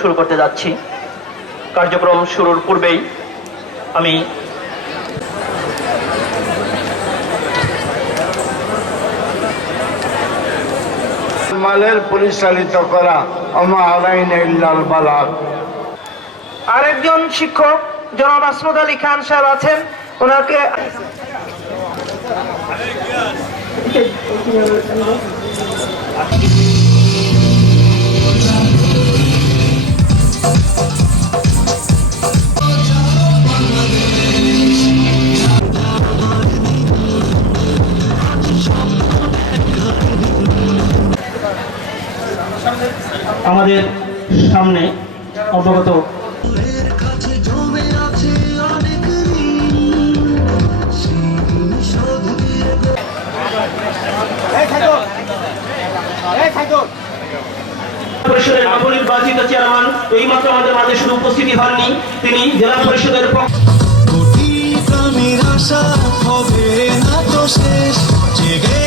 শুরু করতে যাচ্ছি। কার্যক্রম শুরুর পূর্বেই আমি মালের পরিচালিত করা আরেকজন শিক্ষক জনাব আসমদ আলী খান সাহেব আছেন। ওনাকে আমাদের সামনে অবগত পরিষদের নবনির্বাচিত চেয়ারম্যান এইমাত্র আমাদের মাঝে শুধু উপস্থিতি হননি তিনি জেলা পরিষদের পক্ষ আশা হবে না তো শেষ। জেগে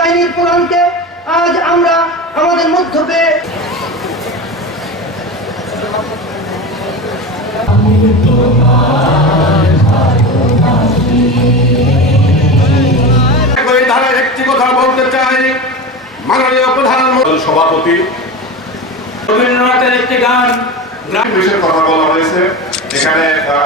বাহিনীর প্রধানকে আজ আমরা আমাদের মধ্য পেয়ে একটি কথা বলতে চাই। মাননীয় প্রধানমন্ত্রী। সভাপতি। রবীন্দ্রনাথের একটি গান। কথা বলা হয়েছে। এখানে